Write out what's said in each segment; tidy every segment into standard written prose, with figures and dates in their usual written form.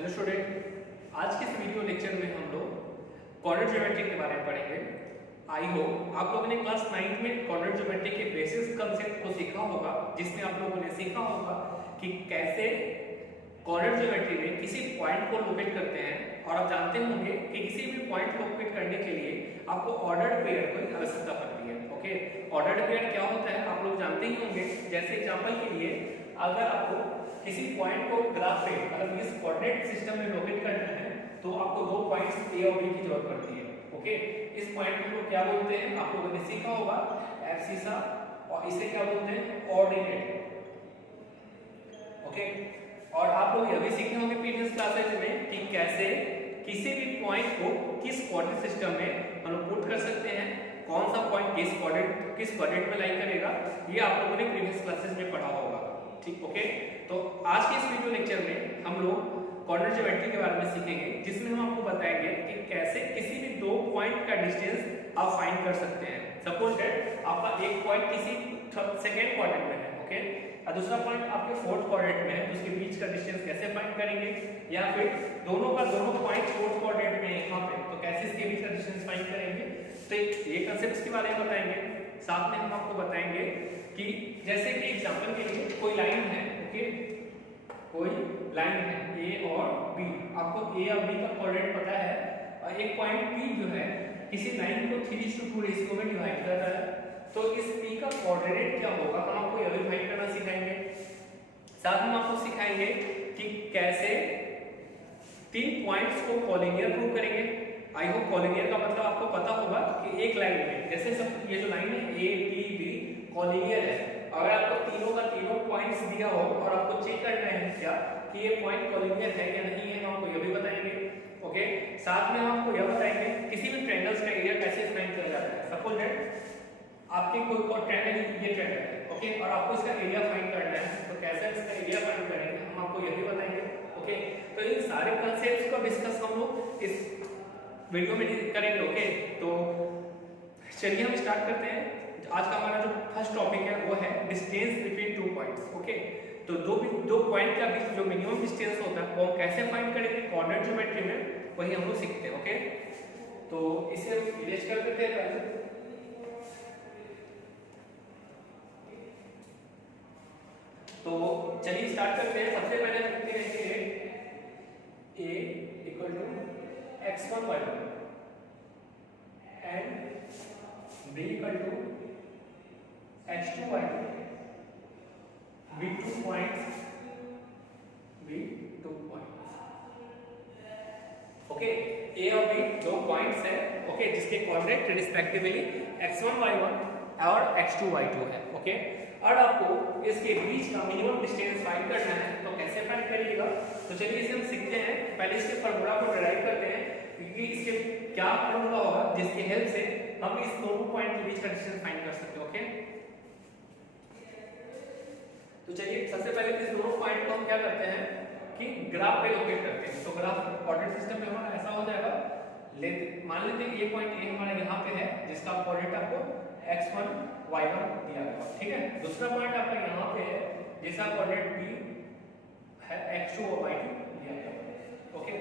Hello student, आज के इस वीडियो लेक्चर में हम लोग कॉर्नर ज्योमेट्री के बारे में पढ़ेंगे। आई होप आप लोगों ने क्लास 9 में कॉर्नर ज्योमेट्री के बेसिक कंसेप्ट को सीखा होगा, जिसमें आप लोगों ने सीखा होगा कि कैसे कॉर्नर ज्योमेट्री में किसी पॉइंट को लोकेट करते हैं। और आप जानते होंगे कि किसी भी पॉइंट लोकेट करने के लिए आपको ऑर्डर्ड पेयर की आवश्यकता पड़ती है। ओके, ऑर्डर्ड पेयर क्या होता है आप लोग जानते ही होंगे। जैसे एग्जांपल के लिए, अगर आपको किसी पॉइंट को ग्राफ पे मतलब इस कोऑर्डिनेट सिस्टम में लोकेट करना है तो आपको दो पॉइंट्स ए और बी की जरूरत पड़ती है। ओके, इस पॉइंट को क्या बोलते हैं आप लोगों ने सीखा होगा, एब्सिसा, और इसे क्या बोलते हैं, ऑर्डिनेट। ओके, और आप लोग यह भी सीखे होंगे प्रीवियस क्लासेज में कि कैसे किसी भी पॉइंट को किस कोऑर्डिनेट सिस्टम में हम लोग पुट कर सकते हैं, कौन सा पॉइंट किस कोऑर्डिनेट में लाई करेगा, ये आप लोगों ने प्रीवियस क्लासेज में पढ़ा होगा। ठीक, ओके। तो आज के इस वीडियो लेक्चर में हम लोग कॉर्नर ज्योमेट्री के बारे में सीखेंगे, जिसमें हम आपको बताएंगे कि कैसे किसी भी दो पॉइंट का डिस्टेंस आप फाइंड कर सकते हैं। सपोज दैट आपका एक पॉइंट किसी सेकंड क्वाड्रेंट में है, ओके, और दूसरा पॉइंट आपके फोर्थ क्वाड्रेंट में है, तो उसके बीच का डिस्टेंस कैसे फाइंड करेंगे, या फिर दोनों पॉइंट फोर्थ क्वाड्रेंट में यहाँ पे, तो कैसे इसके बीच का डिस्टेंस फाइंड करेंगे। तो ये कांसेप्ट्स के बारे में बताएंगे। साथ में हम आपको बताएंगे कि जैसे कि एग्जांपल के लिए कोई लाइन है, ओके, कोई लाइन है ए और बी, आपको ए और बी का कोऑर्डिनेट पता है, और एक पॉइंट पी जो है किसी लाइन को 3:2 रेशियो में डिवाइड कर रहा है, तो इस पी का कोऑर्डिनेट क्या होगा हम आपको यह भी फाइंड करना सिखाएंगे। साथ में आपको सिखाएंगे कि कैसे तीन पॉइंट्स को कॉलिनियर प्रूव करेंगे। आई होप कॉलिनियर का मतलब आपको पता होगा कि एक लाइन में, जैसे सब ये जो लाइन है ए बी बी कॉलिनियर है, अगर आपको तीनों का तीनों पॉइंट्स दिया हो और आपको चेक करना है क्या कि ये पॉइंट कॉलिनियर है या नहीं है, हम आपको यह भी बताएंगे। ओके, साथ में हम आपको यह बताएंगे किसी भी ट्रायंगल्स का एरिया कैसे फाइंड किया जाता है। सपोज दैट आपके कोई ट्रायंगल, ये ट्रायंगल है, ओके, और आपको इसका एरिया फाइंड करना है, तो कैसे इसका एरिया फाइंड करेंगे हम आपको यह भी बताएंगे। ओके, तो इन सारे कांसेप्ट्स को डिस्कस हम लोग इस वीडियो में करेंगे। ओके, तो चलिए हम स्टार्ट करते हैं। आज का हमारा जो फर्स्ट टॉपिक है वो है distance between two points. Okay, तो दो पॉइंट का बीच जो मिनिमम डिस्टेंस होता है वो हम कैसे फाइंड करेंगे कॉर्डिनेट ज्योमेट्री में, वही हम लोग सीखते हैं। ओके, तो इसे इरेज कर देते हैं पहले। तो चलिए स्टार्ट करते हैं। सबसे पहले लिखते हैं कि a equal to x1 y1 and b equal to x2 y2 b two points okay, a और b दो पॉइंट्स हैं, ओके, जिसके कोऑर्डिनेट रिस्पेक्टिवली x1 y1 और x2 y2 है। ओके, और आपको इसके बीच का मिनिमम डिस्टेंस फाइंड करना है, तो कैसे फाइंड करिएगा। तो चलिए इसे हम सीखते हैं। पहले इसके फार्मूला को डिराइव करते हैं क्योंकि इसके क्या फार्मूला होगा जिसकी हेल्प से हम इस दोनों पॉइंट के बीच का डिस्टेंस फाइंड कर सकते हैं। ओके, तो चलिए सबसे पहले इस दोनों पॉइंट को हम क्या करते हैं कि ग्राफ पे लोकेट करते हैं। तो ग्राफ कोऑर्डिनेट सिस्टम में हमारा ऐसा हो जाएगा, मान लेते हैं ये पॉइंट ए हमारा यहाँ पे है जिसका कोऑर्डिनेट आपको x1 y1 दिया गया, ठीक है। दूसरा पॉइंट आपका यहाँ पे है जिसका कोऑर्डिनेट b है x2 और y2 दिया गया। ओके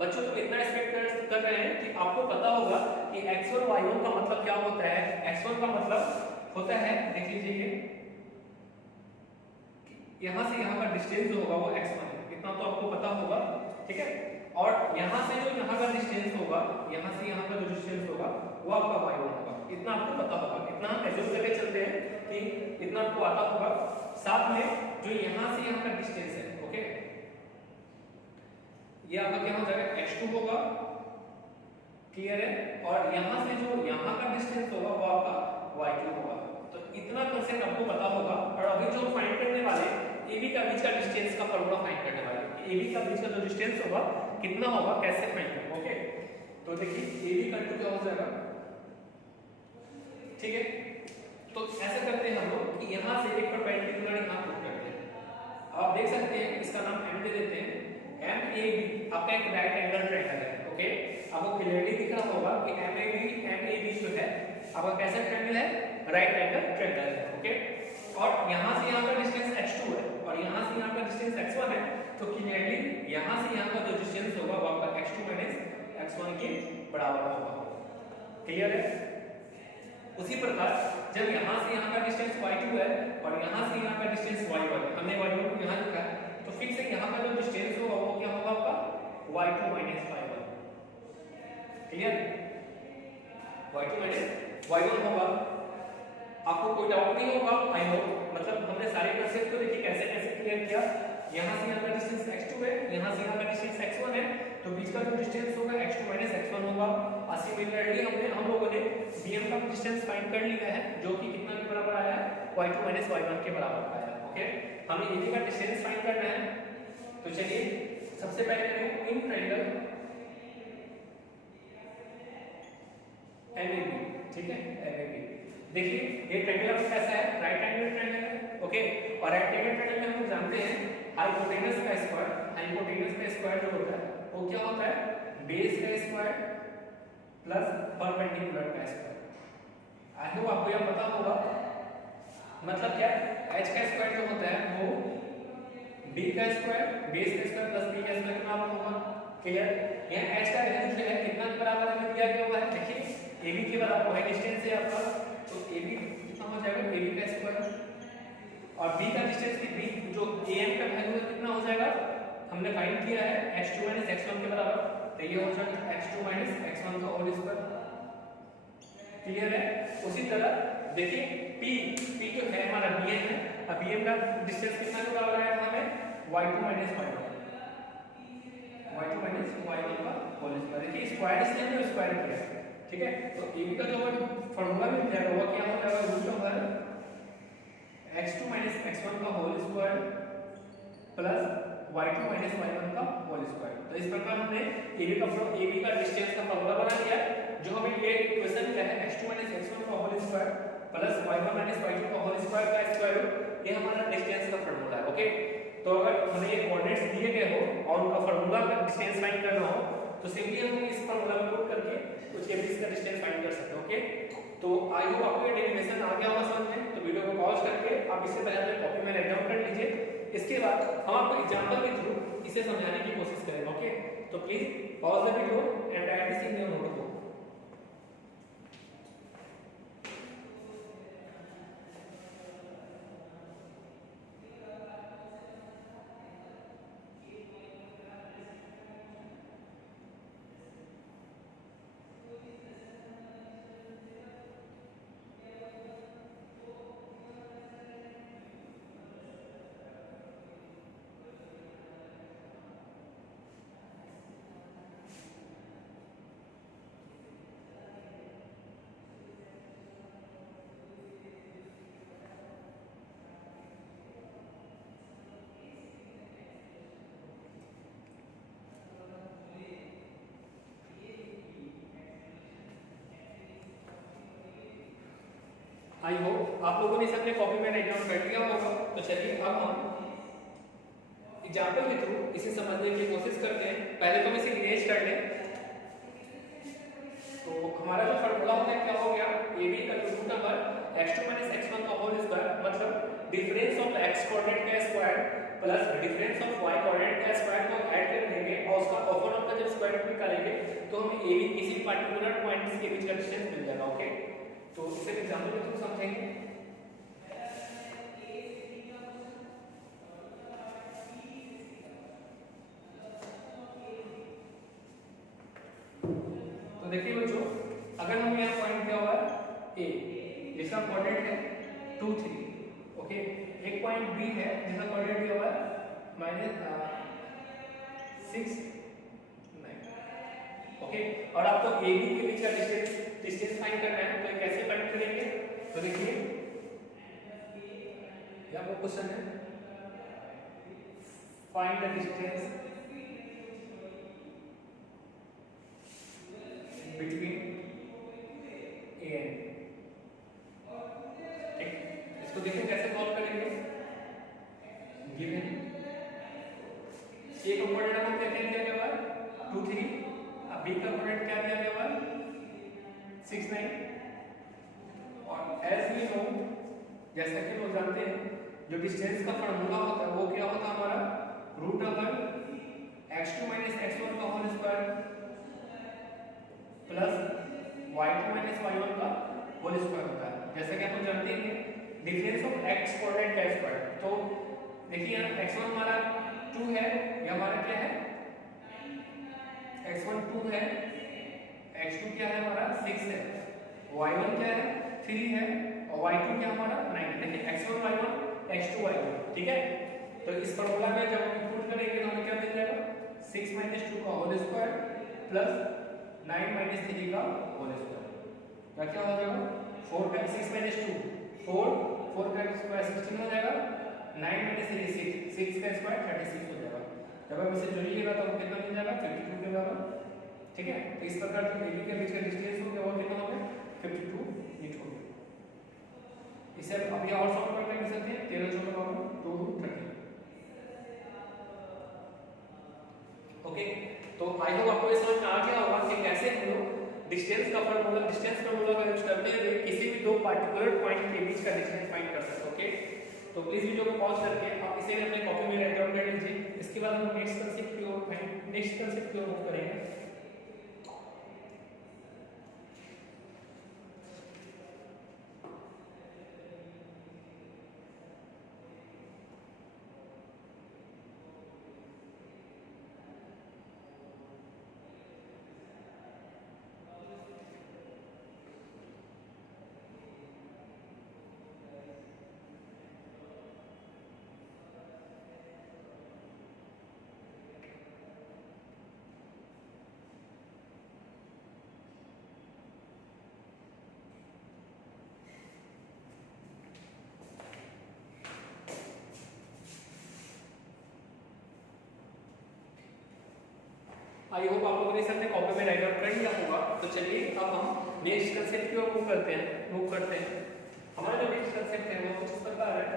बच्चों, तो इतना एक्सपेक्ट कर रहे हैं कि आपको पता होगा कि x1 y1 का मतलब क्या होता है। x1 का मतलब होता है, देख लीजिए, यहाँ से यहाँ का डिस्टेंस जो होगा वो x1 है, इतना तो आपको पता होगा, ठीक है। और यहाँ से जो यहाँ का डिस्टेंस होगा, यहाँ से यहाँ का जो डिस्टेंस होगा वो आपका y1 होगा, इतना आपको पता होगा। इतना हम एज्यूम करके चलते हैं कि इतना आपको आता होगा। साथ में जो यहाँ से यहाँ का डिस्टेंस है, ओके, ये आपका क्या हो जाएगा, x2 होगा, क्लियर है। और यहाँ से जो यहाँ का डिस्टेंस होगा वो आपका y2 होगा। तो इतना कंसेप्ट आपको पता होगा। और अभी जो फाइंड करने वाले AB का बीच का डिस्टेंस का फार्मूला फाइंड करने वाले, AB का बीच का जो डिस्टेंस होगा कितना होगा, कैसे फाइंड करेंगे। ओके, तो देखिए AB का क्या हो जाएगा, ठीक है। तो ऐसे करते हैं हम लोग कि यहाँ से एक परपेंडिकुलर यहाँ पुट करते हैं। आप देख सकते हैं इसका नाम M दे देते हैं। MAB आपका एक राइट एंगल ट्रायंगल है। ओके, आपको क्लियरली दिख रहा होगा कि MAB जो है आपका कैसा ट्रायंगल है, राइट एंगल ट्रायंगल है। ओके, और यहाँ से यहाँ का डिस्टेंस x2 है और यहाँ से यहाँ का डिस्टेंस x1 है, तो क्लियरली यहाँ से यहाँ का जो डिस्टेंस होगा वो आपका x2 - x1 के बराबर होगा। क्लियर है? उसी प्रकार जब यहाँ से यहाँ का डिस्टेंस y2 है और यहाँ से यहाँ का डिस्टेंस y1 है, हमने y1 को यहाँ लिखा है, तो फिर से यहाँ का जो डिस्टेंस होगा वो क्या होगा आपका y2 - y1। Clear? y2 - y1 होगा। आपको कोई डाउट नहीं होगा आई होप, मतलब हमने सारे कंसेप्ट को देखिए कैसे कैसे क्लियर किया। यहाँ से यहाँ का डिस्टेंस x2 है, यहाँ से यहाँ का डिस्टेंस x1 है, तो बीच का जो डिस्टेंस होगा x2 - x1 होगा। सिमिलरली हम लोगों ने bm का डिस्टेंस फाइंड कर लिया है, जो कि कितना के bराबर आया है, y2 - y1 के बराबर आया है। ओके, हमें ab का डिस्टेंस फाइंड करना है। तो चलिए सबसे पहले करेंगे इन ट्रायंगल MAB, ठीक है, MAB। देखिए ये ट्रायंगल आपका कैसा है, राइट एंगल ट्रायंगल है। ओके, और राइट एंगल ट्रायंगल में हम जानते हैं हाइपोटेनस का स्क्वायर जो होता है वो क्या होता है, बेस का स्क्वायर प्लस परपेंडिकुलर का स्क्वायर। आई होप आपको यह पता होगा। मतलब क्या, h का स्क्वायर जो होता है वो b का स्क्वायर बेस का स्क्वायर प्लस b का स्क्वायर के बराबर होगा। क्लियर? यहाँ h का वैल्यू जो है कितना के बराबर हमें दिया गया हुआ है, देखिए ab के बराबर है, डिस्टेंस है आपका, तो ab कितना हो जाएगा, ab का स्क्वायर, और b का डिस्टेंस की b जो am का वैल्यू है कितना हो जाएगा, हमने फाइंड किया है x2 - x1 के बराबर, तो ये हो जाएगा x2 - x1 का होल स्क्वायर। क्लियर है? उसी तरह देखिए p जो है हमारा bm है, अब bm का डिस्टेंस कितना के बराबर आया था हमें, y2 - y1 का होल स्क्वायर। देखिए स्क्वायर इसलिए हमने स्क्वायर किया है, ठीक है। तो ab का जो हमें फार्मूला मिल जाएगा वो क्या हो जाएगा, रूट ओवर x2 - x1 का whole square plus y2 - y1 का होल स्क्वायर। तो इस प्रकार हमने ab का डिस्टेंस का फार्मूला बना लिया है, जो हमें ये इक्वेशन क्या है, x2 - x1 का whole square plus y1 - y2 का होल स्क्वायर का स्क्वायर रूट, ये हमारा डिस्टेंस का फार्मूला है। ओके, तो अगर हमें ये कोऑर्डिनेट्स दिए गए हो और उनका फार्मूला का डिस्टेंस फाइंड करना हो तो सिंपली हम इस फार्मूला में पुट करके कुछ एबीसी का डिस्टेंस फाइंड कर सकते हैं। ओके, तो आई होप आपको ये डेरिवेशन आ गया होगा समझ में। तो वीडियो को पॉज करके आप इससे पहले अपने कॉपी में राइट डाउन कर लीजिए, इसके बाद हम आपको एग्जांपल के थ्रू इसे समझाने की कोशिश करेंगे। ओके, तो please pause the video and right this in your notebook. I hope आप लोगों ने इसे अपने कॉपी में राइट डाउन कर लिया होगा। तो चलिए अब हम एग्जांपल के थ्रू इसे समझने की कोशिश करते हैं। पहले तो हम इसे इमेज कर लें। तो हमारा जो फार्मूला होता है क्या हो गया, ab का रूट नंबर x2 - x1 का होल स्क्वायर, मतलब डिफरेंस ऑफ x कोऑर्डिनेट का square plus difference of y coordinate का स्क्वायर को ऐड कर देंगे और उसका ओपन ऑफ का जब स्क्वायर रूट निकालेंगे तो हमें ab किसी पर्टिकुलर पॉइंट्स के बीच का डिस्टेंस मिल जाएगा। ओके, तो इसे एग्जांपल के थ्रू समझेंगे। तो देखिए बच्चों, अगर हम यहाँ पॉइंट दिया हुआ है a जिसका कोऑर्डिनेट है 2 3, ओके, एक पॉइंट b है जिसका कोऑर्डिनेट दिया हुआ है -6 9, ओके, और आपको ab के बीच का डिस्टेंस फाइंड करना है। तो कैसे फाइंड करेंगे, तो देखिए यहाँ पर क्वेश्चन है find the distance between A and, ठीक, इसको देखिए कैसे सॉल्व करेंगे। गिवन ए का कोऑर्डिनेट हमको क्या दिया गया है 2 3, अब बी का कोऑर्डिनेट क्या दिया गया है 6 9, और एज वी नो, जैसा कि लोग जानते हैं जो डिस्टेंस का फार्मूला होता है वो क्या होता है हमारा root over x2 minus x1 का whole square plus y2 minus y1 का होल स्क्वायर होता है। जैसा कि आप लोग जानते हैं डिफरेंस ऑफ x कोऑर्डिनेट का स्क्वायर। तो देखिए यहाँ x1 हमारा 2 है, ये हमारा क्या है x1 2 है, x2 क्या है हमारा 6 है, y1 क्या है 3 है और y2 क्या हमारा 9 है। देखिए x1 y1 x2 y1, ठीक है। तो इस फार्मूला में जब हम पुट करेंगे तो हमें क्या मिल जाएगा 6 माइनस 2 का होल स्क्वायर प्लस 9 माइनस 3 का होल स्क्वायर। क्या हो जाएगा 4 का 6 माइनस 2 4 4 का स्क्वायर 16 हो जाएगा, 9 माइनस 3 6 6 का स्क्वायर 36 हो जाएगा। जब आप इसे जोड़िएगा तो कितना मिल जाएगा 52 के बराबर, ठीक है। तो इस प्रकार जो AB के बीच का डिस्टेंस हो गया वो कितना हो गया 52 मीटर हो गया। इसे अब ये और सॉल्व करके लिख सकते हैं 13 4 का 2 30। ओके, तो आई होप आपको ये समझ में आ गया होगा कि कैसे हम लोग डिस्टेंस फार्मूला का यूज करते हुए किसी भी दो पार्टिकुलर पॉइंट के बीच का डिस्टेंस फाइंड कर सकते हैं। ओके, तो प्लीज वीडियो को पॉज करके आप इसे अपने कॉपी में राइट डाउन कर लीजिए। इसके बाद हम नेक्स्ट कंसेप्ट की ओर मूव करेंगे। आई होप आप लोगों ने इसे अपने कॉपी में राइट डाउन कर लिया होगा। तो चलिए अब हम नेक्स्ट कंसेप्ट की ओर मूव करते हैं। हमारा जो नेक्स्ट कंसेप्ट है वो कुछ इस प्रकार है।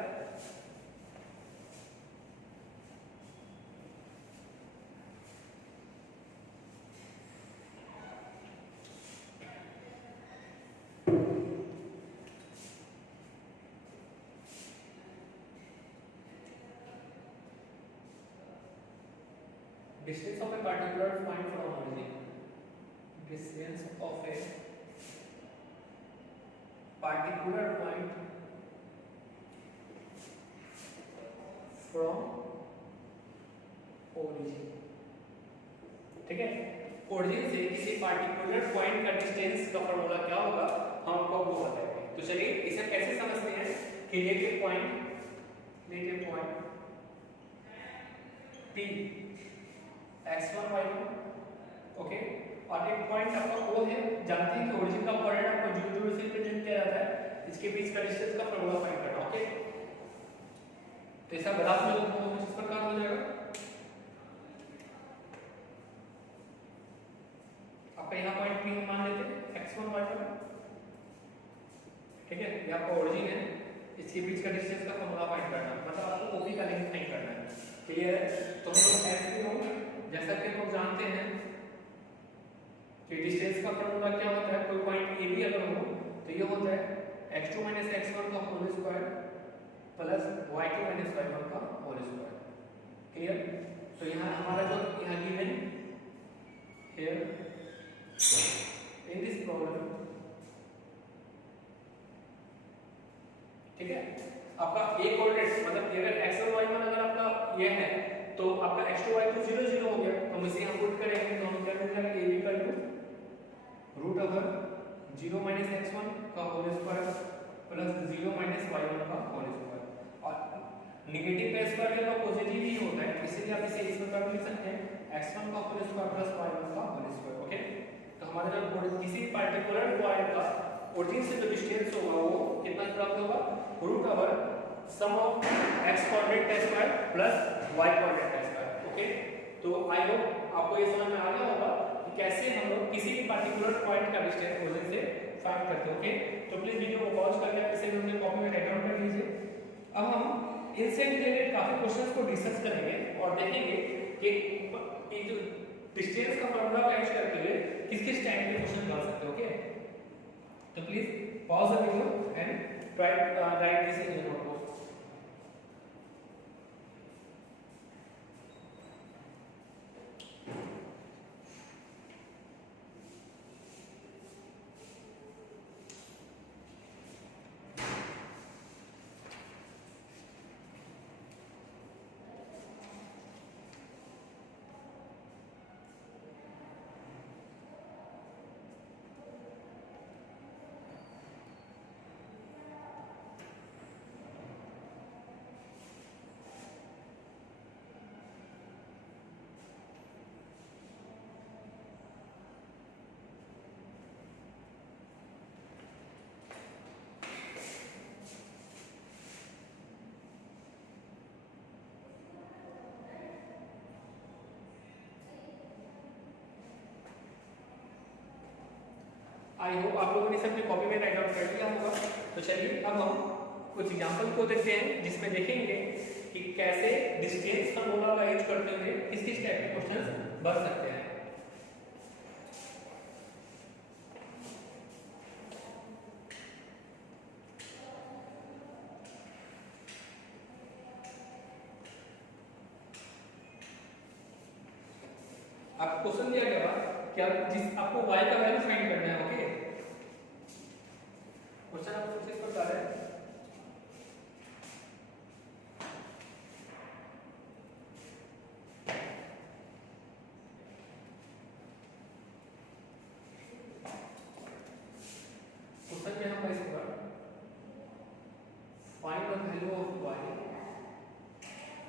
Distance of a particular point from origin. Distance of a particular point from origin. ठीक है, ओरिजिन से किसी पार्टिकुलर पॉइंट का डिस्टेंस का फॉर्मूला क्या होगा हम आपको वो बताएंगे। तो चलिए इसे कैसे समझते हैं कि let a point P x1 y1, okay, और एक पॉइंट आपका O है। जानते हैं कि ओरिजिन का कोऑर्डिनेट आपको 0 0 से रिप्रेजेंट किया जाता है, इसके बीच का डिस्टेंस का फॉर्मूला फाइंड करना। ओके, तो ऐसा ग्राफ में कुछ इस प्रकार हो जाएगा। आपका यहाँ पॉइंट P हम मान लेते हैं x1 y1, ठीक है, ये आपका ओरिजिन है, इसके बीच का डिस्टेंस का फॉर्मूला फाइंड करना, मतलब आपको OP का लेंथ फाइंड करना है। क्लियर है? तो हम लोग f जैसा कि हम जानते हैं कि डिस्टेंस का फॉर्मूला क्या होता है, कोई पॉइंट ए बी अगर हो तो ये होता है x2 x1 का whole square plus y2 y1 का होल स्क्वायर। क्लियर? तो यहाँ हमारा जो यहाँ given here in this problem, ठीक है, आपका a कोऑर्डिनेट मतलब अगर x1 y1 अगर आपका ये है तो आपका x2 y2 0 0 हो गया। तो हम इसे यहाँ पुट करेंगे तो हम क्या मिल जाएगा a b का रूट ओवर 0 x1 का होल स्क्वायर प्लस 0 y1 का होल स्क्वायर। और नेगेटिव का स्क्वायर का पॉजिटिव ही होता है, इसलिए आप इसे इस प्रकार लिख सकते हैं x1 का होल स्क्वायर प्लस y1 का होल स्क्वायर। ओके, तो हमारे जो किसी पार्टिकुलर पॉइंट का ओरिजिन से जो डिस्टेंस होगा वो कितना प्राप्त होगा, root over sum of x coordinate का स्क्वायर प्लस y कोऑर्डिनेट का स्क्वायर। ओके, तो आई होप आपको ये समझ में आ गया होगा कि कैसे हम लोग किसी भी पार्टिकुलर पॉइंट का डिस्टेंस ओरिजिन से फाइंड करते हैं। ओके, तो प्लीज वीडियो को पॉज करके आप इसे अपने कॉपी में राइट डाउन कर लीजिए। अब हम इनसे रिलेटेड काफी क्वेश्चंस को डिस्कस करेंगे और देखेंगे कि जो डिस्टेंस का फॉर्मूला का यूज करके हुए किस टाइप के क्वेश्चन बन सकते हैं। ओके, तो please pause the video and right this in your notebook. I hope आप लोगों ने सब अपनी कॉपी में राइट आउट कर लिया होगा। तो चलिए अब हम कुछ एग्जाम्पल को देखते हैं जिसमें देखेंगे कि कैसे डिस्टेंस फार्मूला का यूज करते हुए किस किस टाइप के क्वेश्चंस बन सकते हैं। आपको क्वेश्चन दिया गया कि आपको y का वैल्यू फाइंड करना है। ओके, क्वेश्चन आपको कुछ इस प्रकार है। क्वेश्चन में हम इस पर find the value of y,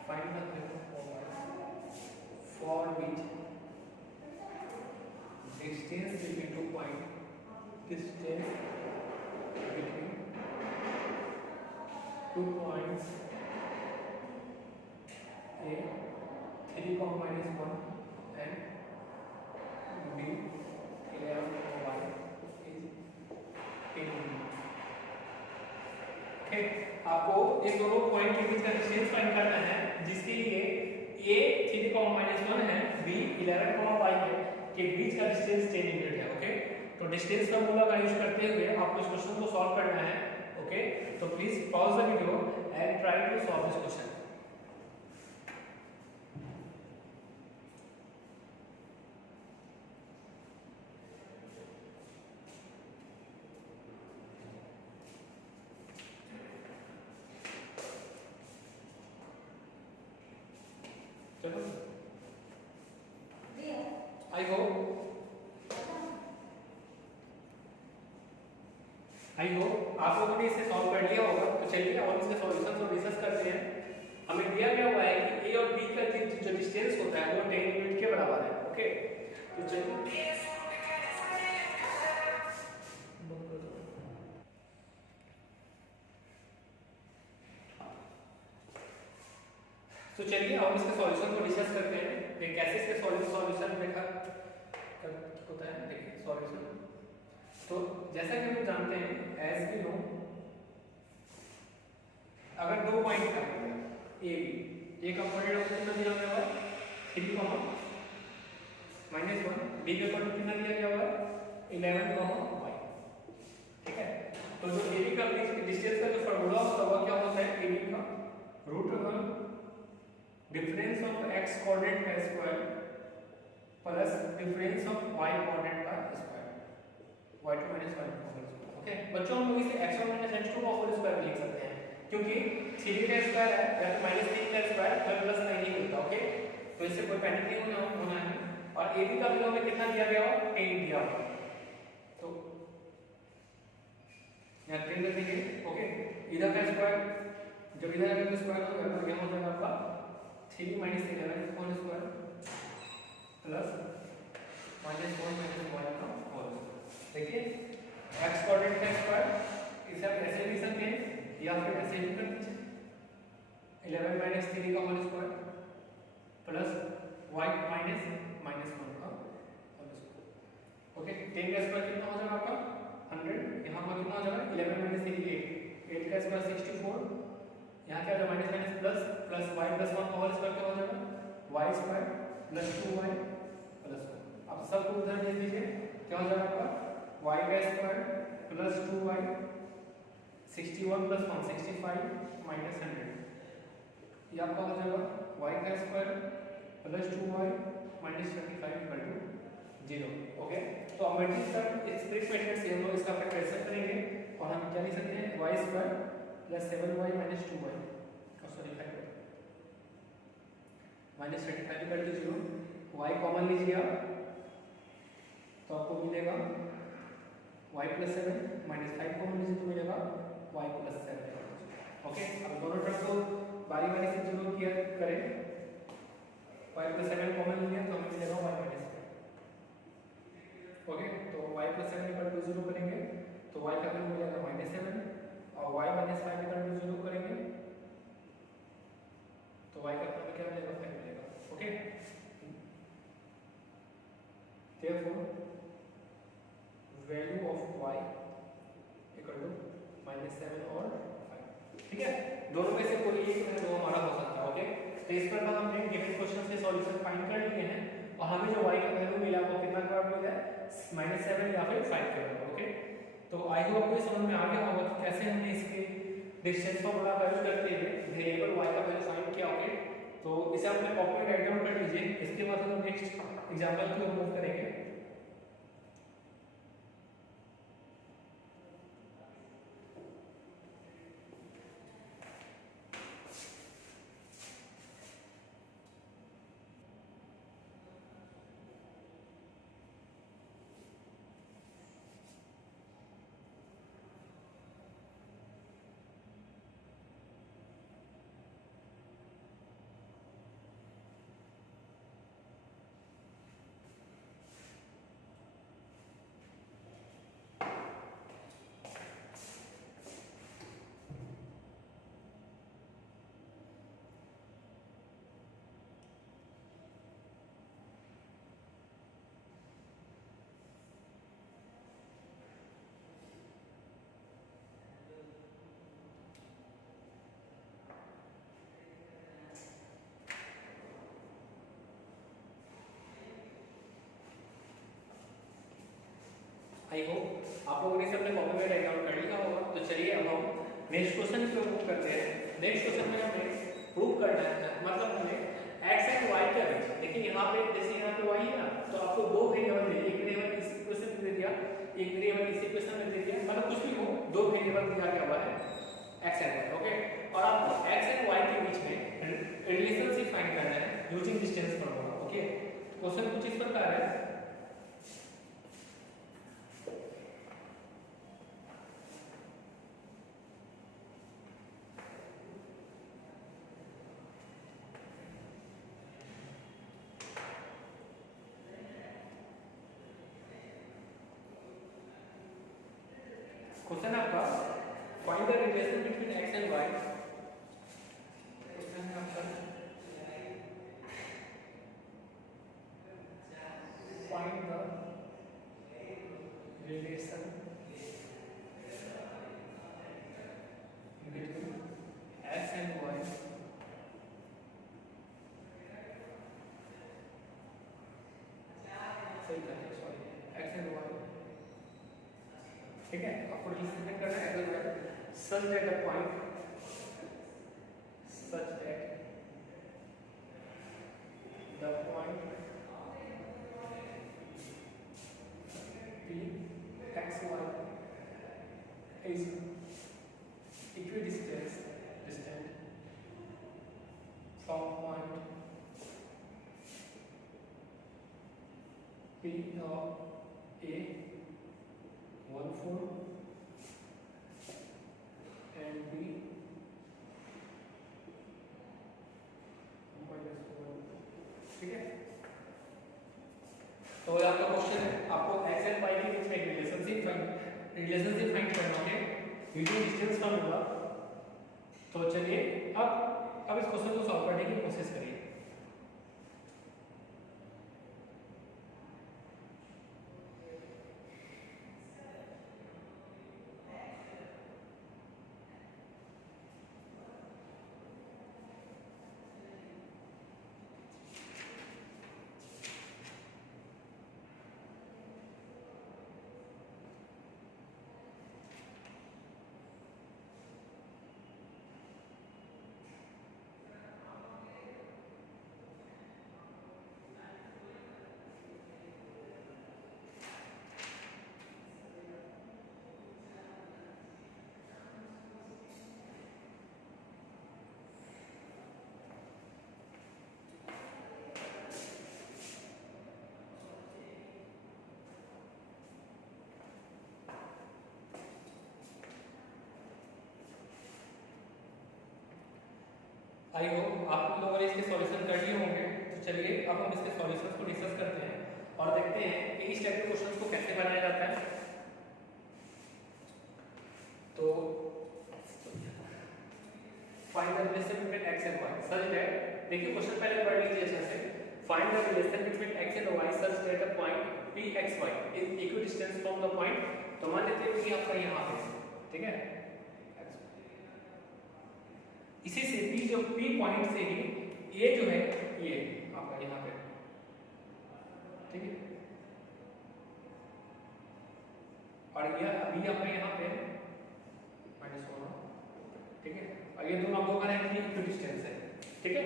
find the value of y for which distance between 2 points, distance between 2 points A 3, minus 1 and B 11, y is 10. Okay, आपको इन दोनों पॉइंट के बीच का डिस्टेंस फाइंड करना है, जिसके लिए A 3, minus 1 है, B 11, y है, के बीच का डिस्टेंस 10 यूनिट है। ओके, तो डिस्टेंस फार्मूला का यूज करते हुए आपको इस क्वेश्चन को सॉल्व करना है। ओके, तो please pause the video and try to solve this question. चलो, आई होप आप लोगों ने इसे सॉल्व कर लिया होगा। तो चलिए और इसके सॉल्यूशन को डिस्कस करते हैं। हमें दिया गया हुआ है कि ए और बी का जो डिस्टेंस होता है वो 10 यूनिट के बराबर है। ओके, तो चलिए हम इसके सॉल्यूशन को डिस्कस करते हैं। कैसे इसके सॉल्यूशन देखा होता है। देखिए सॉल्यूशन, तो जैसा कि हम जानते हैं एज वी नो, अगर दो पॉइंट का ए बी, ए का कोऑर्डिनेट कितना दिया गया हुआ है 3, -1, बी का कोऑर्डिनेट कितना दिया गया हुआ है 11, y। ठीक है, तो जो ए बी का डिस्टेंस का जो फार्मूला होता है वो क्या होता है, ए बी का √1 डिफरेंस ऑफ x कोऑर्डिनेट का square plus difference of y coordinate का स्क्वायर, y2 - y2 का स्क्वायर। ओके बच्चों, हम लोग इसे x1 - x2 का होल स्क्वायर लिख सकते हैं, क्योंकि 3 का स्क्वायर है या तो -3 का स्क्वायर प्लस 9 ही होता है। ओके, तो इससे कोई पैनिक नहीं होना है। और ए बी का वैल्यू हमें कितना दिया गया हो 10 दिया हुआ, तो यहाँ 10 कर देंगे। ओके, इधर का स्क्वायर, जब इधर का स्क्वायर होगा तो क्या हो जाएगा आपका 3 - 11 होल स्क्वायर प्लस -1 - y का होल। देखिए x कोऑर्डिनेट का स्क्वायर इसे आप ऐसे लिख सकते हैं या फिर ऐसे लिख कर दीजिए 11 - 3 का होल स्क्वायर प्लस y - -1 का होल स्क्वायर। ओके, 10 का स्क्वायर कितना हो जाएगा आपका 100, यहाँ पर कितना हो जाएगा 11 - 3 8 का स्क्वायर 64, यहाँ क्या हो जाएगा माइनस प्लस प्लस y + 1 का होल स्क्वायर क्या हो जाएगा y² + 2y + 1। अब सब को उधर भेज दीजिए, क्या हो जाएगा आपका y का स्क्वायर प्लस 2y 61 + 1 65 - 100, ये आपका हो जाएगा y का स्क्वायर प्लस 2y - 35 = 0। ओके, तो अब मल्टीप्लाई स्प्लिट मेथड से हम लोग इसका फैक्टराइजेशन करेंगे और हम क्या लिख सकते हैं y² + 7y - 2y, sorry 5 -35 = 0। y common लीजिए आप, तो आपको मिलेगा y + 7 -5 कॉमन लीजिए तो मिलेगा y + 7। ओके, अब दोनों टर्म को बारी बारी से जीरो किया करें, y + 7 कॉमन लिया तो हमें मिलेगा y - 7। ओके, तो y + 7 = 0 करेंगे तो y का वैल्यू मिलेगा -7 और y - 5 = 0 करेंगे तो y का वैल्यू क्या मिलेगा 5 मिलेगा। ओके, therefore value of ठीक है, दोनों में से कोई एक है वो हमारा हो सकता है। ओके, तो इस प्रकार हमने गिवन क्वेश्चंस के सॉल्यूशन फाइंड कर लिए हैं और हमें जो y का वैल्यू मिला वो कितना का मिला है, -7 या फिर 5 के बराबर। ओके, तो आई होप आपको समझ में आ गया होगा कि कैसे हमने इसके डिस्टेंस फॉर्मूला का यूज करते हुए वेरिएबल y का वैल्यू फाइंड किया। ओके, तो इसे अपने कॉपी में राइट डाउन कर लीजिए। इसके बाद हम नेक्स्ट एग्जांपल की ओर मूव करेंगे। आई होप आप लोगों ने इसे अपने कॉपी में राइट डाउन कर लिया होगा। तो चलिए अब हम नेक्स्ट क्वेश्चन की ओर मूव करते हैं। नेक्स्ट क्वेश्चन में हमें प्रूव करना है, मतलब हमें x एंड y का रेंज। देखिए यहाँ पे जैसे यहाँ पे y है ना, तो आपको दो वेरिएबल दिए, एक वेरिएबल इस इक्वेशन में दे दिया, एक वेरिएबल इस इक्वेशन में दे दिया, मतलब कुछ भी हो, दो वेरिएबल दिया गया हुआ है x एंड y। ओके, और आपको x एंड y के बीच में रिलेशनशिप फाइंड करना है using distance formula. Okay, question कुछ इस प्रकार है। क्वेश्चन आपका find the relation between x and y। Question है आपका find the relation between x and y। सही था, सॉरी, x एंड y। ठीक है, आपको रिलेशन करना है angle Y such that a point such that the point p x y is distant from point p of a 1 4 and b 1.4। ठीक है, तो ये आपका क्वेश्चन है, आपको x एंड y के बीच में रिलेशनशिप फाइंड करना है यूजिंग डिस्टेंस फॉर्मूला। तो चलिए अब इस क्वेश्चन को सॉल्व करने की कोशिश करिए। आई होप आप लोगों ने इसके सॉल्यूशन कर लिए होंगे। तो चलिए अब हम इसके सॉल्यूशंस को डिस्कस करते हैं और देखते हैं कि इस टाइप के क्वेश्चंस को कैसे बनाया जाता है। तो find the relation between x and y such that, देखिए क्वेश्चन पहले पढ़ लीजिए अच्छे से। Find the relation between x and y such that a point pxy is equidistance from the point. तो मान लेते हैं कि आपका यहां पे, ठीक है, इसी से पी जो पी पॉइंट से ही ये जो है ये आपका यहाँ पे, ठीक है, और ये अभी अपने यहाँ पे माइनस होना, ठीक है, और ये दोनों आपको कहना है कि इक्वल डिस्टेंस है, ठीक है।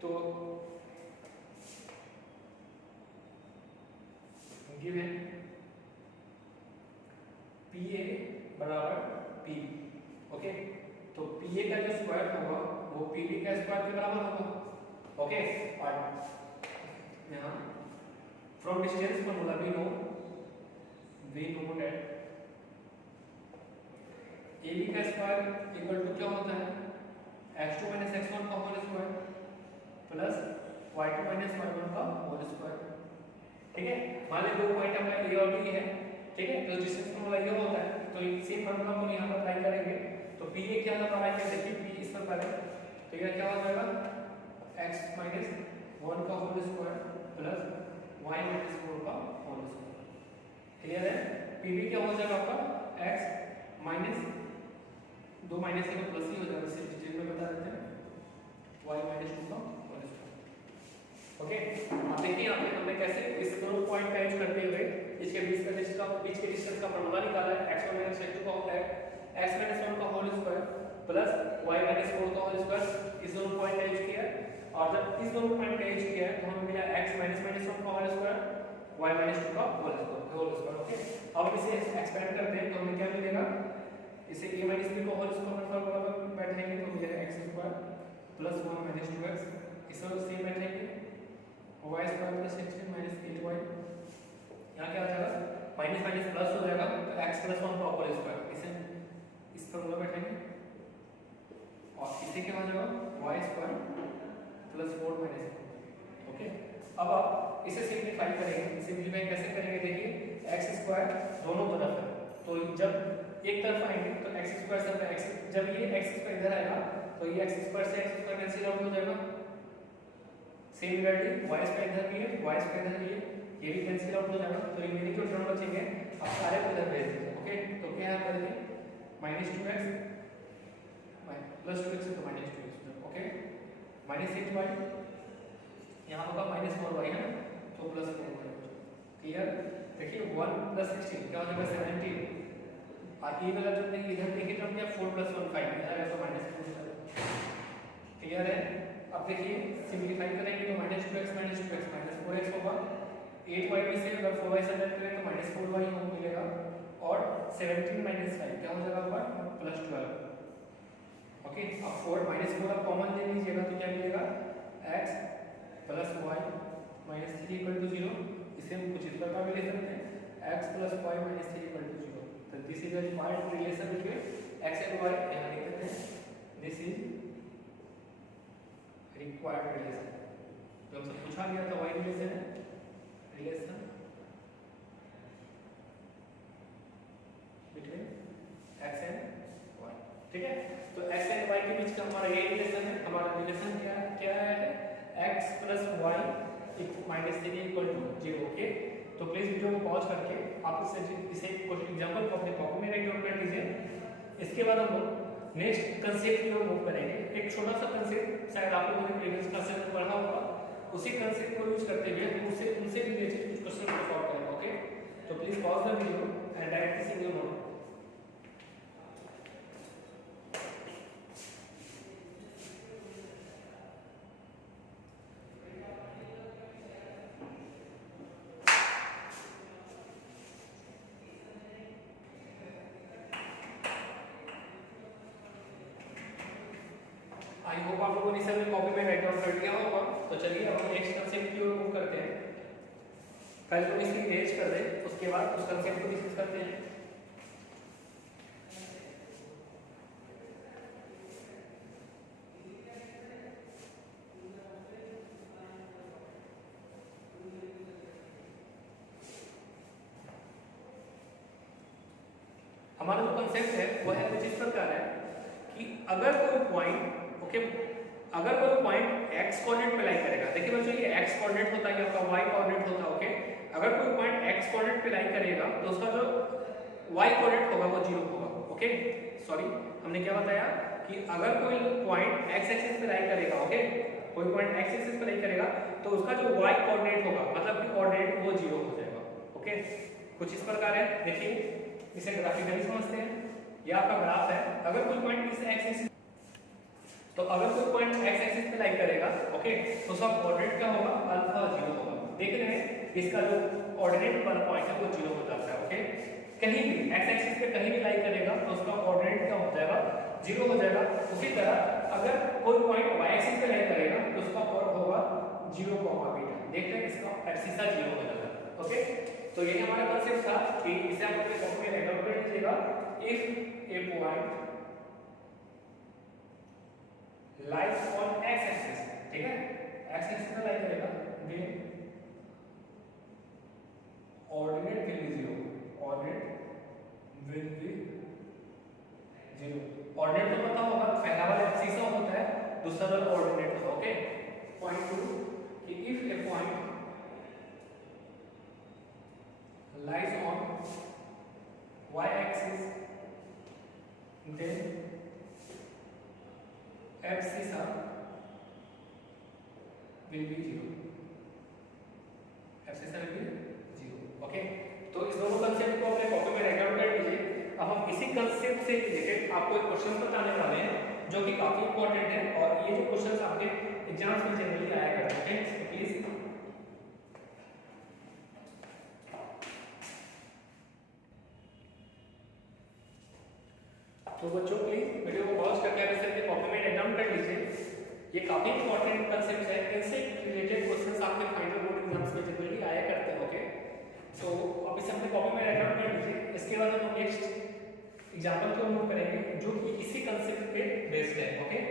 तो गिवन PA बराबर P, ओके, तो PA का जो स्क्वायर होगा वो PB का स्क्वायर के बराबर होगा, ओके। और यहाँ from distance formula we know that AB का स्क्वायर इक्वल टू क्या होता है, x2 x1 का whole square plus y2 y1 का होल स्क्वायर, ठीक है। मान लीजिए दो पॉइंट हमारा A और B है, ठीक है, तो डिस्टेंस फॉर्मूला ये होता है, तो सेम फॉर्मूला हम यहाँ पर अप्लाई करेंगे। तो PA क्या होगा अप्लाई करें, देखिए P इस पर पहले, तो ये क्या हो जाएगा x माइनस 1 का whole square plus y minus 4 का होल स्क्वायर, क्लियर है। PB क्या हो जाएगा आपका x माइनस 2 माइनस का प्लस ही हो जाएगा, सिर्फ डिटेल में बता देते हैं, y माइनस 2 का होल स्क्वायर, ओके। अब देखिए यहाँ पे हमने कैसे इस दोनों पॉइंट का यूज करते हुए इसके बीच के डिस्टेंस का फॉर्मूला निकाला है, x1 x2 का होता है x 1 का होल स्क्वायर प्लस y 4 का होल स्क्वायर, इस दोनों पॉइंट का यूज किया है। और जब इस दोनों पॉइंट का यूज किया है तो हमें मिला x 1 का होल स्क्वायर y 2 का होल स्क्वायर, ओके। अब इसे एक्सपेंड करते हैं तो हमें क्या मिलेगा, इसे a b का होल स्क्वायर फॉर्मूला में बैठाएंगे तो मिलेगा x स्क्वायर प्लस 1 2x, इसे सेम बैठाएंगे y square plus 16 minus 8y, यहाँ क्या आ जाएगा माइनस माइनस प्लस हो जाएगा, तो x प्लस 1 का होल स्क्वायर, इसे इस फॉर्मूला बैठाएंगे और इसे क्या हो जाएगा y square plus 4 minus, okay. अब आप इसे सिंपलीफाई करेंगे, सिंपलीफाई कैसे करेंगे, देखिए x स्क्वायर दोनों तरफ है, तो जब एक तरफ आएंगे तो x स्क्वायर से अपना x, जब ये x स्क्वायर इधर आएगा तो ये x स्क्वायर से x स्क्वायर कैंसिल आउट हो जाएगा, सेम वैल्यू y स्क्वायर इधर भी है y स्क्वायर इधर भी है, ये भी कैंसिल आउट हो जाएगा, तो ये मेरे जो टर्म बचेंगे अब सारे को इधर भेज दीजिए, ओके। तो क्या है करेंगे -2x प्लस 2x तो -2x, ओके, -8y यहाँ होगा -4y है तो प्लस 4y, क्लियर। देखिए 1 प्लस 16 क्या हो जाएगा 17, और ये वाला जो नहीं इधर देखिए टर्म क्या 4 प्लस 1 5 इधर आएगा तो -4, क्लियर है। अब देखिए सिंपलीफाई करेंगे तो -2x 4x होगा, 8y में से अगर 4y से ऐड करें तो -4y हो मिलेगा, और 17 - 5 क्या हो जाएगा आपका +12, ओके। अब 4 -4 आप कॉमन ले लीजिएगा तो क्या मिलेगा x प्लस y माइनस 3 = 0, इसे हम कुछ इस प्रकार भी ले सकते हैं x प्लस y माइनस 3 = 0, तो this is the required relation between x and y, यहाँ लिख देते हैं दिस इज रिक्वायर्ड रिलेशन, जो हमसे पूछा गया था y रिलेशन है, relation between x and y, ठीक है। तो x एंड y के बीच का हमारा ये रिलेशन है, हमारा रिलेशन क्या है x plus y minus 3 = 0, okay. तो प्लीज वीडियो को पॉज करके आप इसे कुछ एग्जांपल को अपने कॉपी में राइट डाउन कर लीजिए। इसके बाद हम लोग नेक्स्ट कांसेप्ट की ओर मूव करेंगे। एक छोटा सा कांसेप्ट शायद आप लोगों ने प्रीवियस क्लासेस में पढ़ा होगा, उसी कांसेप्ट को यूज करते हुए हम उनसे रिलेटेड कुछ क्वेश्चन को सॉल्व करेंगे, ओके। तो please pause the video and right this in your note. I hope आप लोगों ने इसे अपनी कॉपी में राइट डाउन कर लिया होगा। तो चलिए अब हम नेक्स्ट कांसेप्ट की ओर मूव करते हैं। पहले तो इसकी इरेज कर दें, उसके बाद उस कांसेप्ट को डिस्कस करते हैं। हमारा जो कांसेप्ट है वो है कुछ इस प्रकार है कि अगर कोई पॉइंट, ओके, अगर कोई पॉइंट x कोऑर्डिनेट पे लाई करेगा, देखिए बच्चों ये x कोऑर्डिनेट होता है, आपका y कोऑर्डिनेट होता है, ओके। अगर कोई पॉइंट x कोऑर्डिनेट पे लाई करेगा तो उसका जो y कोऑर्डिनेट होगा वो 0 होगा, ओके। सॉरी हमने क्या बताया कि अगर कोई पॉइंट एक्स एक्सिस पे लाई करेगा, ओके, कोई पॉइंट एक्स एक्सिस पे लाई करेगा तो उसका जो y कोऑर्डिनेट होगा, मतलब कि कोऑर्डिनेट वो 0 हो जाएगा, ओके। कुछ इस प्रकार है, देखिए इसे ग्राफिकली समझते हैं। ये आपका ग्राफ है, अगर कोई पॉइंट इस एक्स एक्सिस, तो अगर कोई पॉइंट एक्स एक्सिस पे लाई करेगा, ओके, तो उसका कोऑर्डिनेट क्या होगा, अल्फा 0 होगा। देख रहे हैं इसका जो कोऑर्डिनेट वाला पॉइंट है वो 0 हो जाता है, ओके। कहीं भी एक्स एक्सिस पे कहीं भी लाई करेगा तो उसका कोऑर्डिनेट क्या हो जाएगा, 0 हो जाएगा। उसी तरह अगर कोई पॉइंट y एक्सिस पे लाई करेगा तो उसका कोऑर्डिनेट होगा 0, बीटा। देख रहे हैं इसका एब्सिसा 0 हो जाएगा, ओके। तो यही हमारा कांसेप्ट था कि इसे आप अपने कॉपी में राइट आउट कर लीजिएगा। If a point lies on X axis, ठीक है, एक्स एक्सिस पे लाई करेगा, then ordinate will be 0, ordinate will be 0। Ordinate तो पता होगा, पहला वाला एब्सिसा होता है, दूसरा वाला ऑर्डिनेट होता है, ओके। पॉइंट 2 कि if a point lies on y axis then abscissa will be 0, abscissa will be 0, okay. तो इस दोनों कंसेप्ट को अपने कॉपी में राइट डाउन कर लीजिए। अब हम इसी कंसेप्ट से रिलेटेड आपको एक क्वेश्चन बताने वाले हैं जो कि काफी इंपॉर्टेंट है, और ये जो क्वेश्चंस आपके एग्जाम्स में जनरली आया करते हैं, ओके। प्लीज तो बच्चों प्लीज वीडियो को पॉज करके आप इसे अपनी कॉपी में राइट डाउन कर लीजिए। ये काफी इंपॉर्टेंट कांसेप्ट है, इनसे रिलेटेड क्वेश्चंस आपके फाइनल बोर्ड एग्जाम्स में जनरली आया करते हैं, ओके। सो आप इसे अपनी कॉपी में राइट डाउन कर लीजिए। इसके बाद हम नेक्स्ट एग्जांपल को मूव करेंगे जो कि इसी कांसेप्ट पे बेस्ड है, ओके।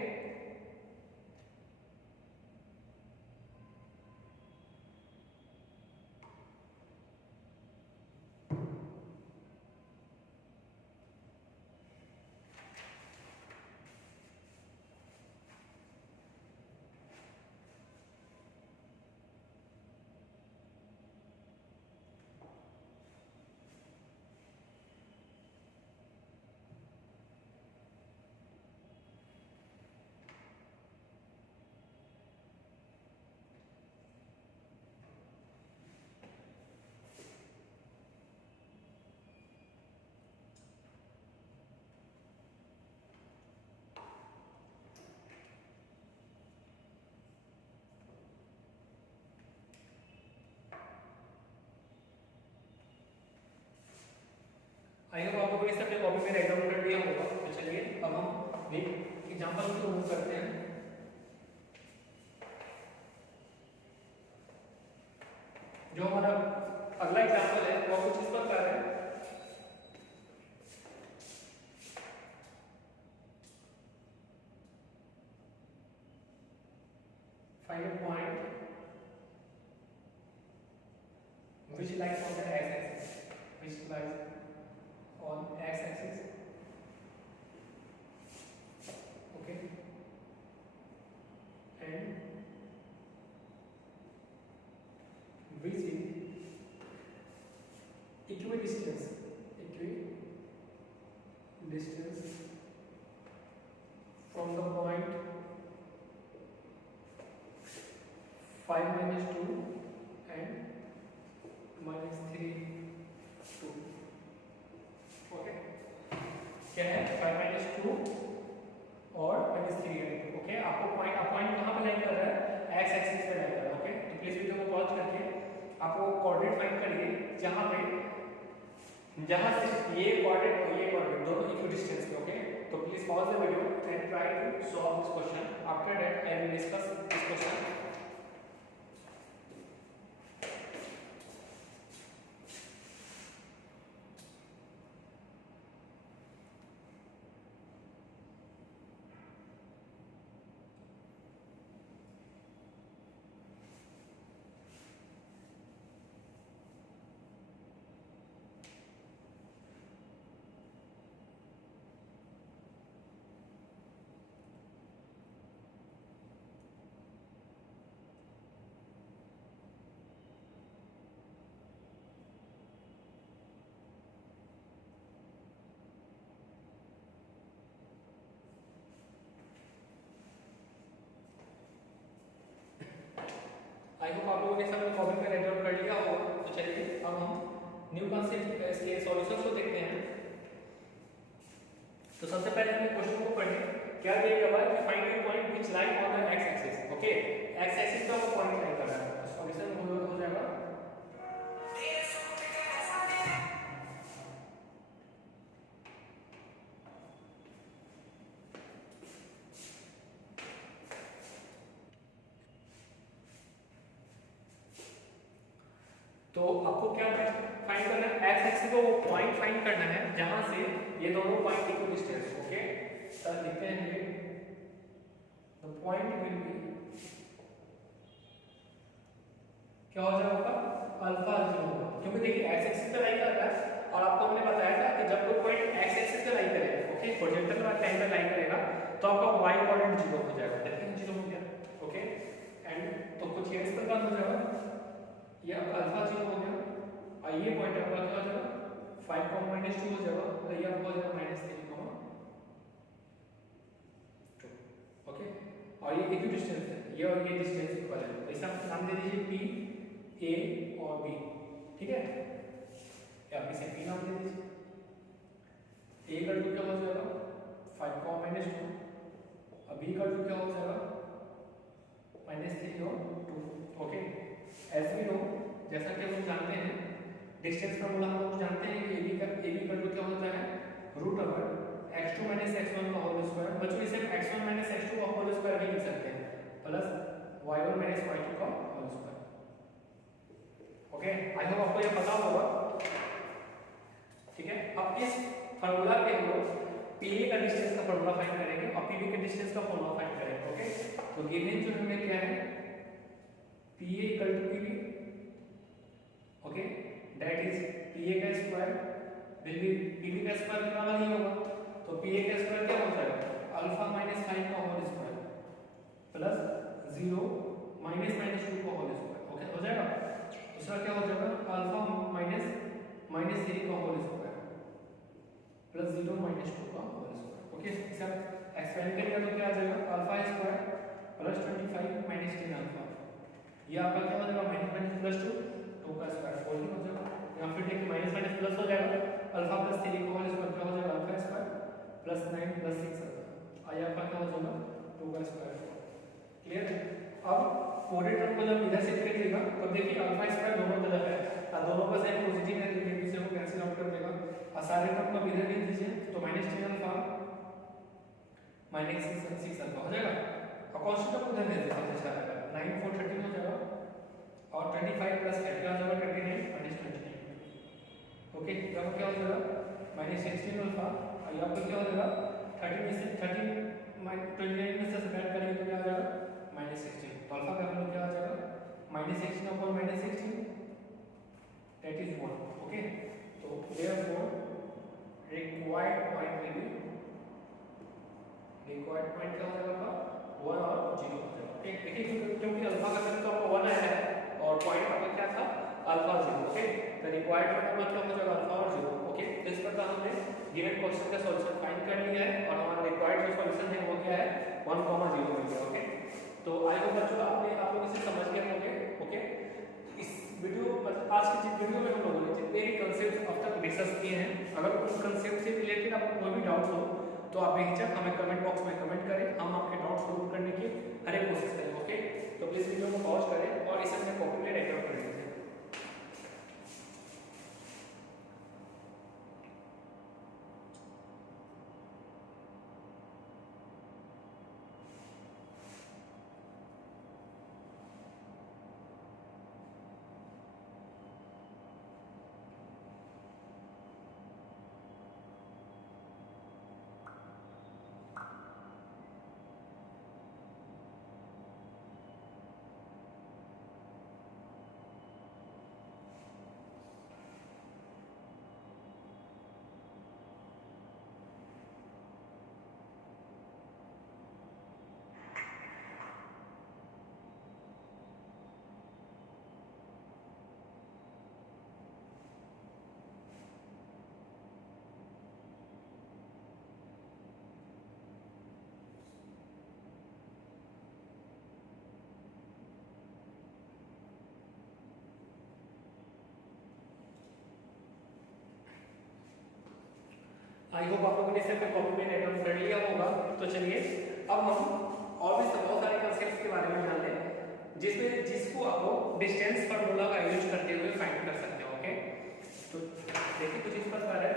आई होप आप लोगों ने सबने कॉपी में राइट डाउन कर दिया होगा। तो चलिए अब हम एक एग्जांपल को मूव करते हैं। जो हमारा अगला एग्जांपल है वो कुछ इस प्रकार है। Find a point which lies on the x-axis, which lies on x-axis, okay, and which is equidistance from the point 5 minus 2 and -3 2, okay. क्या है 5 minus 2 और -3 है, ओके। आपको पॉइंट कहाँ पे लाइन कर रहा है, एक्स एक्सिस पे लाइन कर रहा है, ओके। तो प्लीज वीडियो को पॉज करके आपको कोऑर्डिनेट फाइंड करिए जहाँ से ये कोऑर्डिनेट और ये कोऑर्डिनेट दोनों इक्विडिस्टेंस पे, ओके। तो please pause the video and try to solve this question. After that I will discuss this question. लोगों ने सब कॉपी पे राइट डाउन कर लिया होगा। तो चलिए अब हम न्यू कॉन्सेप्ट इसके सॉल्यूशंस को देखते हैं। तो सबसे पहले हमें क्वेश्चन को पढ़ें। क्या दिया हुआ है कि find the point which lie on the x axis. Okay, x axis पे वो पॉइंट लाई कर रहा है। तो सॉल्यूशन हो जाएगा तो आपको क्या फाइंड करना है, एक्स एक्सिस को वो पॉइंट फाइंड करना है जहां से ये दोनों point equal distance. Okay, sir लिखते हैं ये द पॉइंट विल बी क्या हो जाएगा अल्फा 0 होगा, क्योंकि देखिए एक्स एक्सिस पे लाई कर रहा है और आपको मैंने बताया था कि जब कोई पॉइंट एक्स एक्सिस पे लाई करेगा, ओके, हॉरिजॉन्टल वाला लाइन पे लाई करेगा तो आपका y कोऑर्डिनेट 0 हो जाएगा। देखिए 0 हो गया। ओके, एंड तो कुछ इस प्रकार हो जाएगा, ये आपका अल्फा 0 हो गया और ये पॉइंट आपका क्या हो जाएगा 5, -2 हो जाएगा, तो ये आपका हो जाएगा -3, 2। ओके, और ये इक्वल डिस्टेंस है, ये और ये डिस्टेंस इक्वल है, तो इसे आप नाम दे दीजिए p a और b। ठीक है, या आप इसे p नाम दे दीजिए। a का टू क्या हो जाएगा 5, -2 और b का टू क्या हो जाएगा -3 और 2। ओके, एज वी नो, जैसा कि हम जानते हैं डिस्टेंस फार्मूला हम लोग जानते हैं कि ab का टू क्या होता है √x2 - x1 का होल स्क्वायर। बच्चों इसे x1 - x2 का होल स्क्वायर भी लिख सकते हैं प्लस y1 - y2 का whole square. Okay, I hope आपको ये पता होगा। ठीक है, अब इस फार्मूला पे हम लोग PA का डिस्टेंस का फार्मूला फाइंड करेंगे और PB के डिस्टेंस का फार्मूला फाइंड करेंगे। ओके, तो गिवन जो हमें क्या है PA = PB। Okay, that is PA का स्क्वायर विल बी PB का स्क्वायर के बराबर ही होगा, तो PA का स्क्वायर क्या हो जाएगा अल्फा - 5 का होल स्क्वायर प्लस 0 - -2 का होल स्क्वायर। ओके, हो जाएगा। दूसरा क्या हो जाएगा अल्फा -3 का होल स्क्वायर प्लस 0 - 2 का होल स्क्वायर। ओके, इसे आप एक्सपेंड करेंगे तो क्या आ जाएगा अल्फा स्क्वायर प्लस 25 - 10 अल्फा, ये आपका क्या हो जाएगा -2 का स्क्वायर 4 हो जाएगा। यहाँ फिर देखिए माइनस प्लस हो जाएगा, अल्फा प्लस 3 का होल स्क्वायर क्या हो जाएगा alpha square plus 9 plus 6 alpha, आई आपका क्या हो जाएगा 2 का स्क्वायर। क्लियर है। अब पूरे टर्म को जब इधर से करिएगा तो देखिए अल्फा स्क्वायर दोनों तरफ है और दोनों का साइन पॉजिटिव है, तो ये को कैंसिल आउट कर देगा और सारे टर्म को इधर लिख दीजिए तो -10 अल्फा -6 अल्फा हो जाएगा और कांस्टेंट को उधर दे दीजिए जैसा है 9 4 13 हो जाएगा और 25 प्लस 8 क्या हो जाएगा 29 -29। ओके, तब क्या हो जाएगा -16 अल्फा और यहाँ पर क्या हो जाएगा 13 में से 29 में से सब्ट्रैक्ट करेंगे तो क्या आ जाएगा -16, तो अल्फा का वैल्यू क्या आ जाएगा -16 upon -16 that is 1। ओके, तो therefore required point will be required point क्या हो जाएगा 1 और 0 हो जाएगा। ओके, देखिए क्योंकि अल्फा का वैल्यू तो आपको 1 आया है और पॉइंट आपका क्या था अल्फा 0। ओके, तो रिक्वायर्ड पॉइंट मतलब हो जाएगा अल्फा और 0। ओके, तो इस प्रकार हमने गिवन क्वेश्चन का सॉल्यूशन फाइंड कर लिया है और हमारा रिक्वायर्ड जो सॉल्यूशन है वो क्या है 1, 0 मिल गया। ओके, तो आई होप बच्चों आप लोग इसे समझ गए होंगे। ओके, इस वीडियो मतलब आज की जिस वीडियो में हम लोगों ने जितने भी कंसेप्ट अब तक डिस्कस किए हैं, अगर उस कंसेप्ट से रिलेटेड आपको कोई भी डाउट हो तो आप बेहिचक हमें कमेंट बॉक्स में कमेंट करें, हम आपके डाउट्स दूर करने की हर एक कोशिश करेंगे। ओके, तो प्लीज वीडियो को पॉज करें और इसे अपने कॉपी में राइट डाउन कर लीजिए। आई होप आप लोगों ने इसे अपने कॉपी में नोट कर लिया होगा। तो चलिए अब हम और भी बहुत सारे कॉन्सेप्ट्स के बारे में जान लें जिसको आपको डिस्टेंस फार्मूला का यूज करते हुए फाइंड कर सकते हो। ओके, तो देखिए कुछ इस प्रकार है।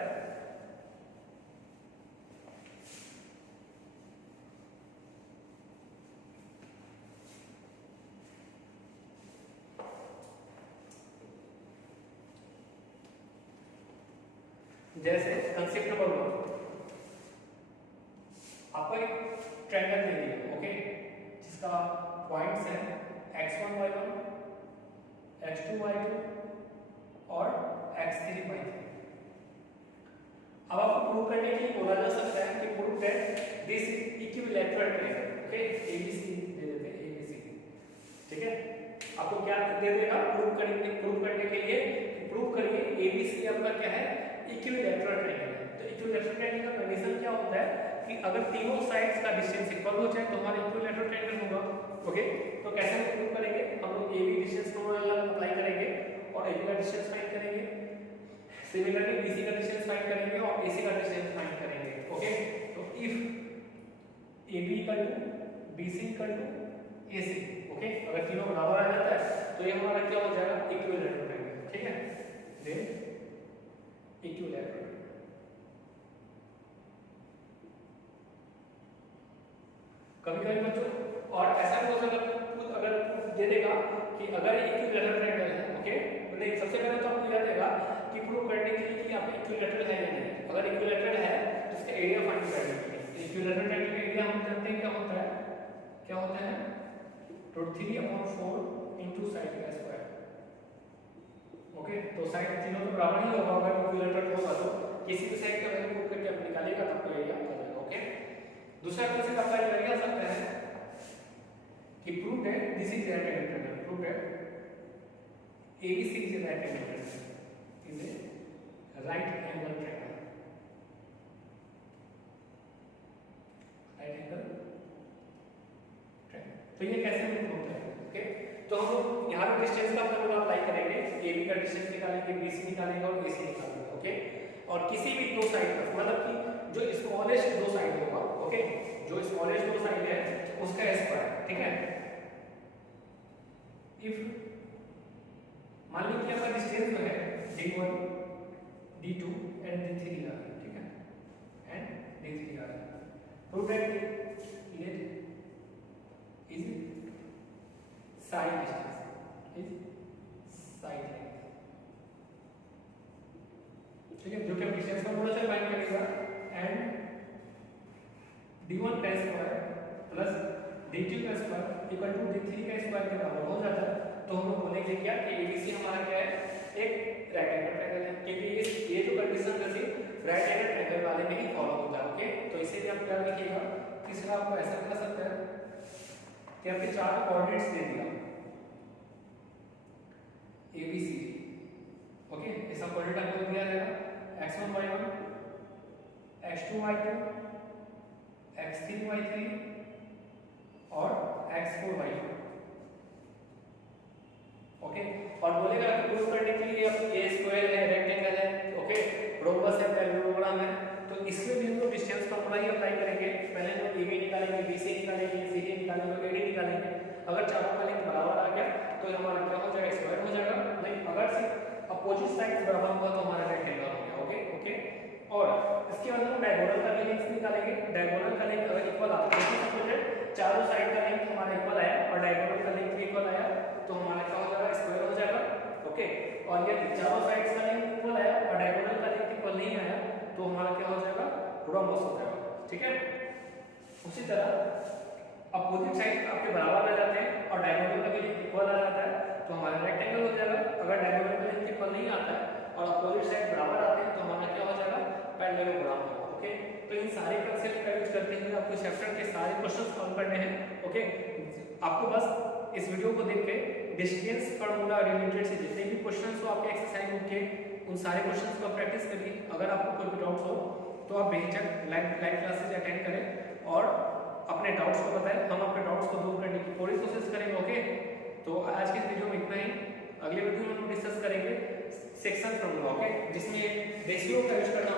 जैसे कंसेप्ट नंबर 1, आपको एक ट्रायंगल दे दिया, ओके, जिसका पॉइंट्स है x1 y1, x2 y2 और x3 y3। अब आपको प्रूव करने के लिए बोला जा सकता है कि prove that this equilateral triangle, okay, ABC दे देते हैं, ABC, ठीक है। आपको क्या दे देगा प्रूव करने के लिए, प्रूव करिए ABC आपका क्या है, इक्विलैटरल ट्रायंगल है। तो इक्विलैटरल ट्रायंगल का कंडीशन क्या होता है कि अगर तीनों साइड्स का डिस्टेंस इक्वल हो जाए तो हमारा इक्विलैटरल ट्रायंगल होगा। ओके, तो कैसे हम प्रूव करेंगे, हम लोग AB डिस्टेंस फॉर्मूला अप्लाई करेंगे और AB का डिस्टेंस फाइंड करेंगे, सिमिलरली BC का डिस्टेंस फाइंड करेंगे और AC का डिस्टेंस फाइंड करेंगे। ओके, तो if AB equal to BC equal to AC, okay, अगर तीनों बराबर आ जाता है तो ये हमारा क्या हो जाएगा, इक्विलैटरल ट्रायंगल, ठीक है। देन इक्विलैटरल, कभी-कभी बच्चों और ऐसा भी हो सकता है अगर दे देगा कि अगर इक्विलैटरल ट्रायंगल है, ओके, मतलब सबसे पहले तो आपको याद रहेगा कि प्रूव करने के लिए कि आप इक्विलैटरल है या नहीं। अगर इक्विलैटरल है तो इसका एरिया फाइंड करना है। इक्विलैटरल ट्रायंगल का एरिया हम जानते हैं क्या होता है √3/4 * साइड का स्क्वायर। ओके, तो साइड तीनों तो बराबर ही होगा, अगर इक्विलैटरल होगा तो किसी भी साइड का वैल्यू पुट करके आप निकालिएगा तो आपको एरिया आ जाएगा। ओके, दूसरा क्वेश्चन आपका ये लग सकता है कि prove that this is right angle triangle, prove that ABC is a right angle triangle, is a right angle triangle, right angle triangle। तो ये कैसे प्रूव होता है, ओके, तो हम लोग यहाँ पे डिस्टेंस का फॉर्मूला अप्लाई करेंगे, AB का डिस्टेंस निकालेंगे, BC निकालेंगे और AC निकालेंगे। ओके, और किसी भी दो साइड का मतलब कि जो स्मॉलेस्ट दो साइड होगा, ओके, जो स्मॉलेस्ट दो साइड है उसका स्क्वायर, ठीक है। इफ मान लीजिए कि आपका डिस्टेंस जो है D1, D2 एंड D3 आ रहा है, ठीक है, एंड D3 आ रहा है, prove that let is side distance is side length, ठीक है, जो कि हम डिस्टेंस फॉर्मूला से फाइंड करेगा, एंड D1 का स्क्वायर प्लस D2 का स्क्वायर इक्वल टू D3 का स्क्वायर के बराबर हो जाता है। तो हम लोग बोलेंगे क्या कि ABC हमारा क्या है, एक राइट एंगल ट्रायंगल है, क्योंकि ये जो कंडीशन है सिर्फ राइट एंगल ट्रायंगल वाले में ही फॉलो होता है। ओके, तो इसे भी आप याद रखिएगा। तीसरा आपको ऐसा कर सकते हैं कि आपके चार कोऑर्डिनेट्स दे दिया ABC, ओके, ऐसा कोऑर्डिनेट आपको दिया जाएगा x1 y1, x2 y2, x3 y3 और x4 y4। ओके, और बोलेगा कि प्रूव करने के लिए अब ए स्क्वायर है, रेक्टेंगल है, ओके, रोम्बस है, पैरेललोग्राम है, तो इसमें भी हम लोग डिस्टेंस फॉर्मूला ही अप्लाई करेंगे। पहले हम लोग AB निकालेंगे, BC निकालेंगे, CD निकालेंगे और AD निकालेंगे। अगर चारों का लेंथ बराबर आ गया तो हमारा क्या हो जाएगा, स्क्वायर हो जाएगा। नहीं, अगर सिर्फ अपोजिट साइड बराबर होगा तो हमारा रेक्टेंगल हो गया। ओके, ओके, और इसके बाद हम डायगोनल का लेंथ निकालेंगे। डायगोनल का लेंथ अगर इक्वल आता है, सपोज चारों साइड का लेंथ हमारा इक्वल आया और डायगोनल का लेंथ इक्वल आया तो हमारा क्या हो जाएगा, स्क्वायर हो जाएगा। ओके, और यदि चारों साइड्स का लेंथ इक्वल आया और डायगोनल का लेंथ इक्वल नहीं आया तो हमारा क्या हो जाएगा, रोम्बस हो जाएगा। ठीक है, उसी तरह अपोजिट साइड आपके बराबर आ जाते हैं और डायगोनल का भी लेंथ इक्वल आ जाता है तो हमारा रेक्टेंगल हो जाएगा। अगर डायगोनल का लेंथ इक्वल नहीं आता है और अपोजिट साइड बराबर आते हैं तो हमारा क्या हो जाएगा, पैरेललोग्राम होगा। ओके, तो इन सारे कांसेप्ट का यूज करते हुए आपको चैप्टर के सारे क्वेश्चंस सॉल्व करने हैं। ओके, आपको बस इस वीडियो को देख के डिस्टेंस फार्मूला रिलेटेड से जितने भी क्वेश्चंस हो आपके एक्सरसाइज बुक के, उन सारे क्वेश्चंस को प्रैक्टिस करिए। अगर आपको कोई भी डाउट्स हो तो आप बेझिझक लाइव क्लासेस अटेंड करें और अपने डाउट्स को बताएं, हम आपके डाउट्स को दूर करने की पूरी कोशिश करेंगे। ओके, तो आज के वीडियो में इतना ही। अगले वीडियो में हम डिस्कस करेंगे सेक्शन फार्मूला, ओके, जिसमें रेशियो का यूज करना